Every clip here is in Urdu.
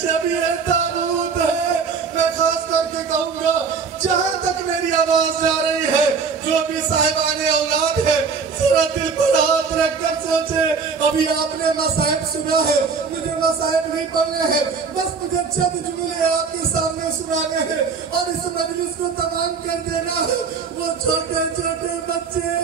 شبیہ تابوت ہے. میں خاص کر کے کہوں گا جہاں تک میری آواز جا رہی ہے جو بھی صاحبان اولاد ہے ذرا دل پر ہاتھ رکھ کر سوچے. ابھی آپ نے مصائب سنا ہے, مجھے مصائب نہیں پڑھنے ہیں, بس مجھے چند جملے آپ کے سامنے سنانے ہیں اور اس مجلس کو تمام کر دینا ہے. وہ چھوٹے چھوٹے بچے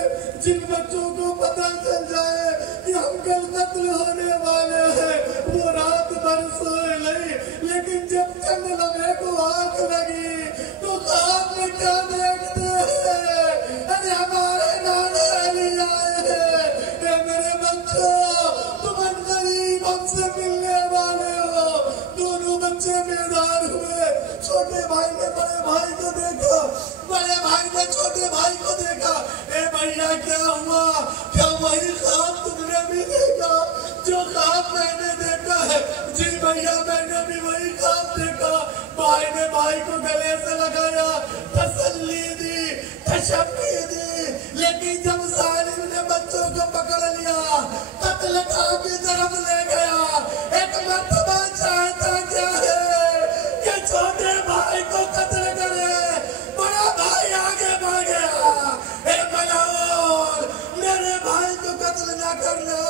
جن بچوں کو پتہ چل جائے کہ ہم کل قتل ہونے والے ہیں, وہ رات بھر سوئے نہیں, لیکن جب چند لمحے کو آنکھ لگی تو خواب میں کیا دیکھتے ہیں؟ ارے ہمارے نانا علی آئے ہیں. اے میرے بچوں, تم ان قریب ہم سے ملنے والے ہو. دونوں بچے بیدار ہوئے. چھوٹے بھائی نے بڑے بھائی کو دیکھا, بڑے بھائی نے چھوٹے بھائی کو دیکھا. اے بھیا کیا ہوا؟ کیا وہی خواب تم نے بھی دیکھا جو خواب میں نے دیکھا ہے؟ جی بھیا میں نے بھی وہی خواب دیکھا. بھائی نے بھائی کو گلے سے لگایا, تسلی دی, تشفی دی, لیکن جب ظالم نے بچوں کو پکڑ لیا قتل گاہ کی طرف لے گیا. ایک مرتبہ چاہتا کیا ہے کہ چھوٹے بھائی کو قتل کرے, بڑا بھائی آگے بڑھ گیا. اے ملعون, میرے بھائی کو قتل نہ کرنا,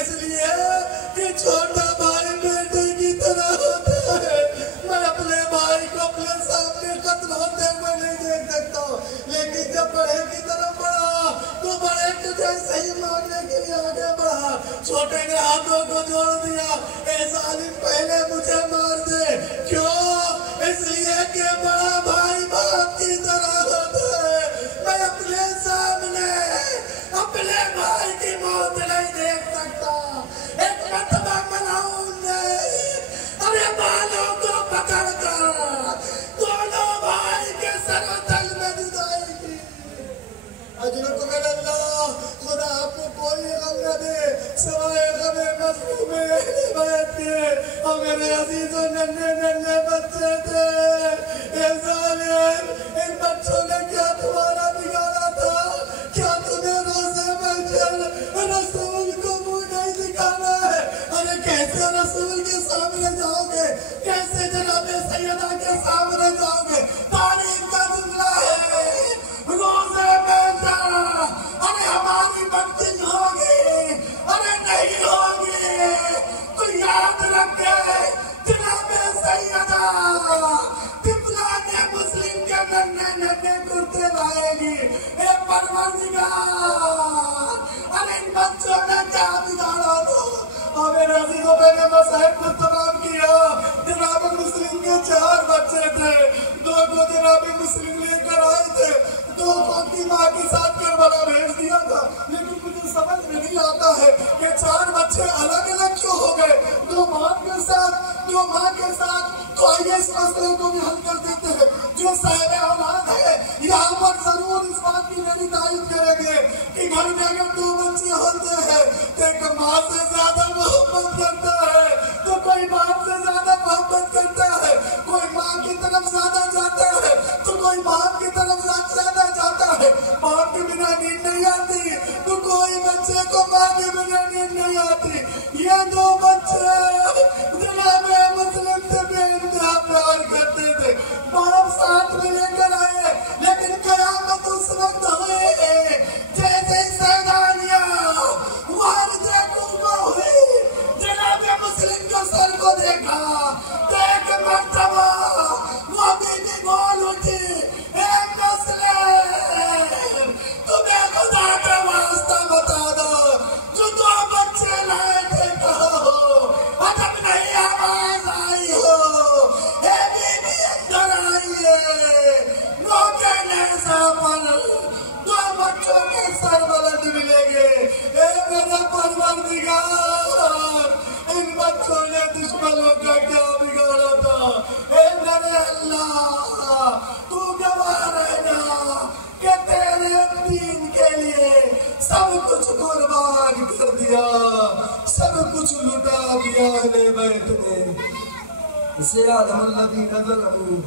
اس لیے کہ چھوٹا بھائی بیٹے کی طرح ہوتا ہے. میں اپنے بھائی کو اپنے سامنے قتل ہوتے ہوئے نہیں دیکھ سکتا, لیکن جب بڑے کی طرف بڑھا تو بڑے کے جیسے ہی مانگنے کے لیے آگے بڑھا. چھوٹے نے ہاتھوں کو جوڑ دیا, اے ظالم پہلے مجھے مار دے. کیوں؟ اس لیے کہ بڑا بھائی باپ کی طرح ہوتا ہے. میں اپنے سامنے اپنے بھائی کی موت نہیں دیکھ سکتا. ایک مرتبہ ملعون نے اپنے بالوں کو پکڑ کر دونوں بھائی کے سر و تل میں جدائی کی. اجرکم اللہ, خدا آپ کو کوئی غم نہ دے سوائے غم مظلوم اہل بیت کے. اور میرے عزیزوں ننھے ننھے بچے تھے. اے ظالم, ان بچوں نے کیا تمہارا بگاڑا تھا؟ کیا تمہیں روزے محشر رسول کو منہ نہیں دکھانا ہے؟ ارے کیسے رسول کے سامنے جاؤ گے, کیسے جناب سیدہ کے سامنے جاؤ گے؟ تاریخ کا جملہ ہے روزے محشر. ارے ہماری بنتی ہوگی, ارے نہیں ہوگی. تو یاد رکھے جناب سیدہ طفلان مسلم کے ننھے ننھے کرتے لائے گی. اے پروردگار, ارے ان بچوں نے کیا بگاڑا تھا؟ اور میرے عزیزوں میں نے مصائب کو تمام کیا. جناب مسلم کے 4 بچے تھے, 2 کو جناب مسلم لے کر آئے تھے, 2 کو اپنی ماں کے ساتھ کربلا بھیج دیا تھا. لیکن مجھے سمجھ میں نہیں آتا ہے کہ 4 بچے الگ الگ کیوں ہو گئے, 2 ماں کے ساتھ, 2 ماں کے ساتھ. تو آئیے اس مسئلے کو بھی حل کر دیتے ہیں. جو صاحب اولاد ہے یہاں پر ضرور اس بات کی میری تعریف کریں گے کہ گھر میں اگر 2 بچے ہوتے ہیں تو ایک ماں سے زیادہ محبت کرتا ہے, تو کوئی باپ سے زیادہ محبت کرتا ہے, کوئی ماں کی طرف زیادہ جاتا ہے, تو کوئی باپ کی طرف زیادہ جاتا ہے. باپ کے بنا نیند نہیں آتی, تو کوئی بچے کو ماں کے بنا نیند نہیں آتی. یہ 2 بچے جناب مسلم سے بے انتہا پیار کرتے تھے. باپ ساتھ میں لے کر آئے, لیکن قیامت اس وقت ہوئی جیسے سیدانیہ والدہ کوبہ ہوئی. جناب مسلم کے سر کو دیکھا تو ایک مرتبہ وہ بی بی بول اٹھی, اے مسلم, تمہیں خدا کا واسطہ بتا دو, جو 2 بچے لائے تھے کہو, ادب نہیں آواز آئی ہو. اے بی بی اندر آئیے, موقع نیزہ پر 2 بچوں کے سر بلند ملیں گے. اے میرا پروردگار, ان بچوں نے دشمنوں کا کیا بگاڑا تھا؟ اے میرے اللہ, تو گواہ رہنا کہ تیرے دین کے لیے سب کچھ قربان کر دیا, سب کچھ لٹا دیا اہل بیت نے. سیادہ الذین ظلموا